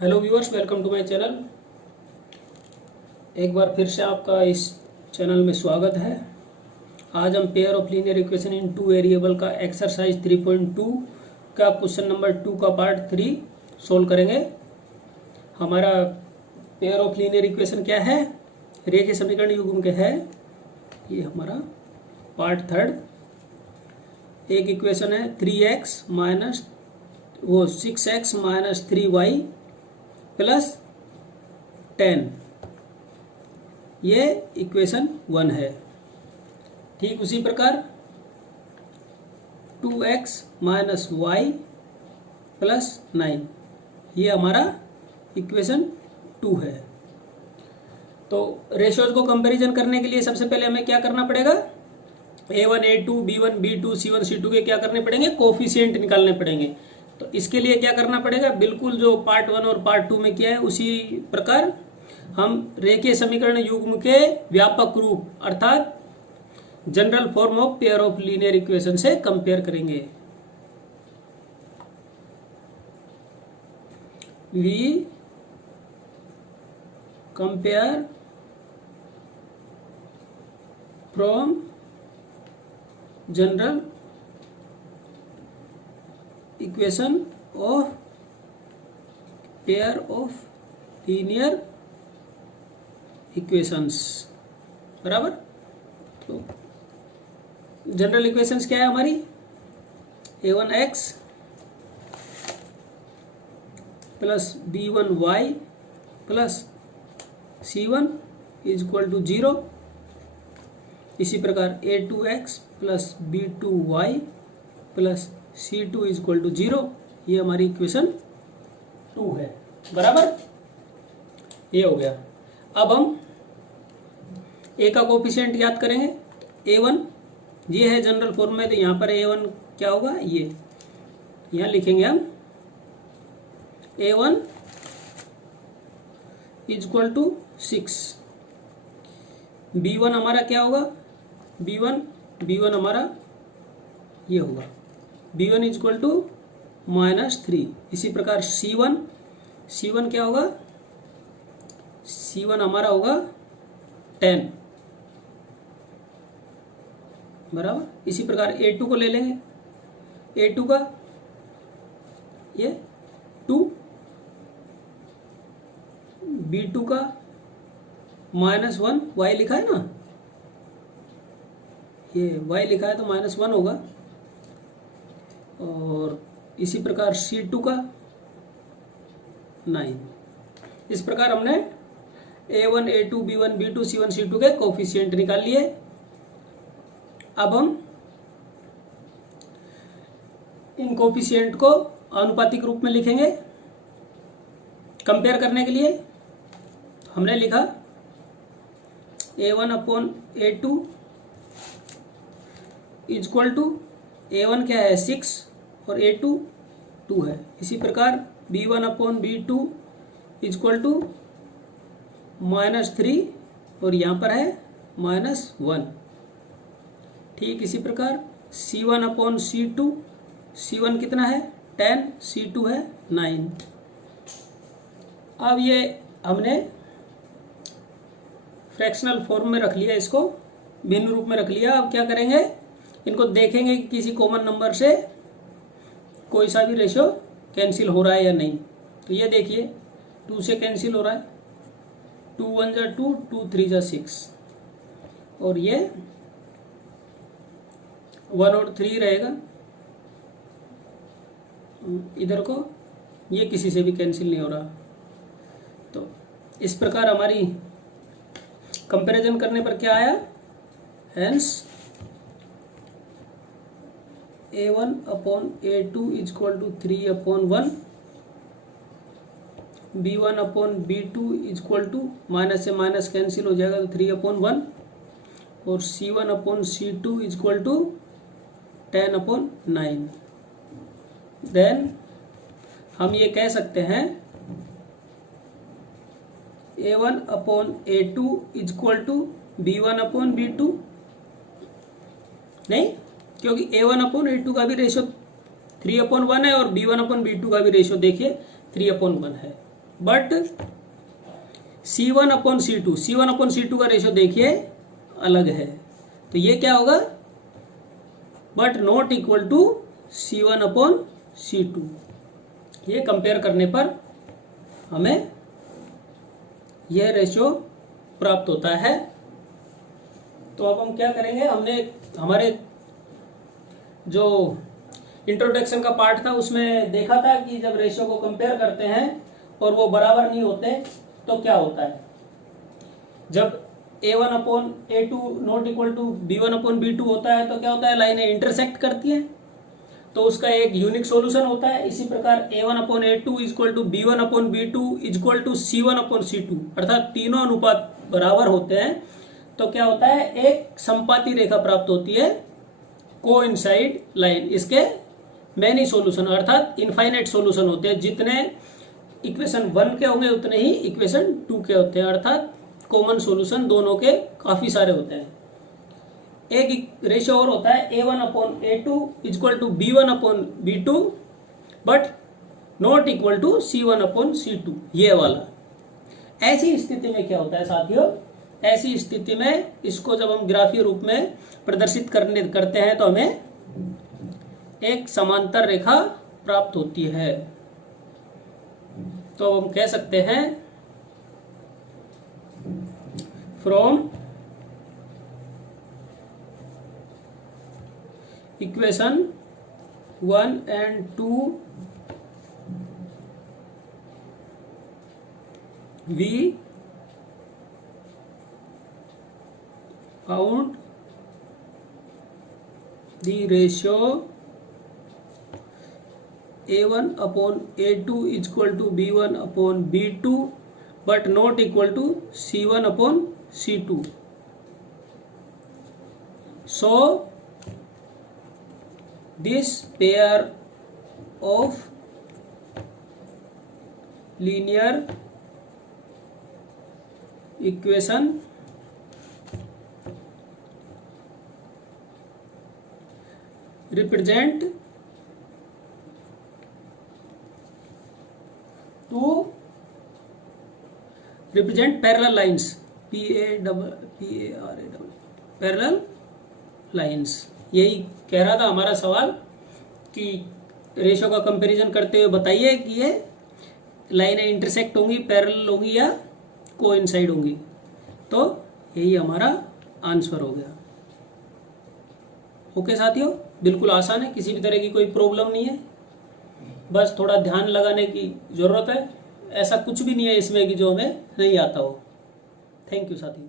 Hello viewers, welcome to my channel. एक बार फिर से आपका इस चैनल में स्वागत है। आज हम pair of linear equation in two variable का एक्सरसाइज 3.2 का क्वेश्चन नंबर 2 का पार्ट 3 सोल्व करेंगे। हमारा पेयर ऑफ लीनियर इक्वेशन क्या है? रेखीय समीकरण युग्म के है। ये हमारा पार्ट 3। एक इक्वेशन है 6x माइनस 3y प्लस 10, ये इक्वेशन 1 है। ठीक उसी प्रकार 2x माइनस वाई प्लस 9, ये हमारा इक्वेशन 2 है। तो रेशियोज को कंपैरिजन करने के लिए सबसे पहले हमें क्या करना पड़ेगा? a1, a2, b1, b2, c1, c2 के क्या करने पड़ेंगे? कोफिशिएंट निकालने पड़ेंगे। तो इसके लिए क्या करना पड़ेगा? बिल्कुल जो पार्ट 1 और पार्ट 2 में किया है उसी प्रकार हम रेखीय समीकरण युग्म के व्यापक रूप अर्थात general form of pair of linear equation से कंपेयर करेंगे। We compare from general equation of pair of linear equations, बराबर। तो जनरल इक्वेशंस क्या है हमारी? a1x plus b1y plus c1 is equal to 0। इसी प्रकार a2x plus b2y plus c2 is equal to 0, ये हमारी इक्वेशन 2 है, बराबर। ये हो गया। अब हम a का कोफिशिएंट याद करेंगे। a1 ये है जनरल फॉर्म में, तो यहाँ पर a1 क्या होगा? ये यहाँ लिखेंगे हम a1 is equal to 6। b1 हमारा क्या होगा? b1 हमारा ये होगा b1 इज इक्वल टू -3। इसी प्रकार c1 क्या होगा? c1 हमारा होगा 10, बराबर। इसी प्रकार a2 को ले लेंगे। a2 का ये 2, b2 का -1, y लिखा है ना, ये y लिखा है तो -1 होगा। और इसी प्रकार c2 का 9। इस प्रकार हमने a1, a2, b1, b2, c1, c2 के कोफिशिएंट निकाल लिए। अब हम इन कोफिशिएंट को आनुपातिक रूप में लिखेंगे। कंपेयर करने के लिए हमने लिखा a1 upon a2 is equal to a1 क्या है? 6 और a2 2 है। इसी प्रकार b1 upon b2 is equal to -3 और यहाँ पर है -1। ठीक इसी प्रकार c1 अपॉन c2, c1 कितना है? 10, c2 है 9। अब ये हमने फ्रैक्शनल फॉर्म में रख लिया, इसको भिन्न रूप में रख लिया। अब क्या करेंगे? इनको देखेंगे कि किसी कॉमन नंबर से कोई सा भी रेशियो कैंसिल हो रहा है या नहीं। तो ये देखिए 2 से कैंसिल हो रहा है, 2 1 जा 2, 2 3 जा 6, और ये 1 और 3 रहेगा इधर को, ये किसी से भी कैंसिल नहीं हो रहा। तो इस प्रकार हमारी कंपैरिजन करने पर क्या आया? Hence a1 upon a2 is equal to 3 upon 1, b1 upon b2 is equal to minus से माइनस कैंसिल हो जाएगा तो 3 अपॉन 1, और c1 upon c2 is equal to 10 upon 9। Then हम ये कह सकते हैं a1 upon a2 is equal to b1 upon b2, नहीं, क्योंकि a1 अपॉन a2 का भी रेशियो 3/1 है और b1/b2 का भी रेशियो देखिए 3/1 है। बट C1/C2, C1/C2 का रेशियो देखिए अलग है, तो ये क्या होगा, but not equal to C1/C2। ये कंपेयर करने पर हमें यह रेशियो प्राप्त होता है। तो अब हम क्या करेंगे, हमने हमारे जो इंट्रोडक्शन का पार्ट था उसमें देखा था कि जब रेशियो को कंपेयर करते हैं और वो बराबर नहीं होते तो क्या होता है। जब A1/A2 not equal to B1/B2 होता है तो क्या होता है, लाइनें इंटरसेक्ट करती हैं, तो उसका एक यूनिक सॉल्यूशन होता है। इसी प्रकार A1/A2 equal to B1/B2 equal to C1/C2, अर्थात तीनों अनुपात बराबर होते हैं तो क्या होता है, एक समपाती रेखा प्राप्त होती है, कोइंसाइड लाइन। इसके मैनी सॉल्यूशन अर्थात इनफाइनाइट सॉल्यूशन होते हैं, जितने इक्वेशन 1 के होंगे उतने ही इक्वेशन 2 के होते हैं, अर्थात कॉमन सॉल्यूशन दोनों के काफी सारे होते हैं। एक रेशियो और होता है A1/A2 equal to B1/B2 but not equal to C1/C2, ये वाला। ऐसी स्थिति में क्या होता है साथियों, ऐसी स्थिति में इसको जब हम ग्राफीय रूप में प्रदर्शित करते हैं तो हमें एक समांतर रेखा प्राप्त होती है। तो हम कह सकते हैं from equation 1 and 2 we found the ratio A1/A2 equal to B1/B2 but not equal to C1/C2. So this pair of linear equation represent parallel lines, parallel lines. यही कह रहा था हमारा सवाल कि रेशियो का कंपैरिजन करते हुए बताइए कि ये लाइनें इंटरसेक्ट होंगी, पैरेलल होंगी या कोइंसाइड होंगी। तो यही हमारा आंसर हो गया। ओके साथियों, बिल्कुल आसान है, किसी भी तरह की कोई प्रॉब्लम नहीं है, बस थोड़ा ध्यान लगाने की जरूरत है। ऐसा कुछ भी नहीं है इसमें कि जो हमें नहीं आता हो। थैंक यू साथियों।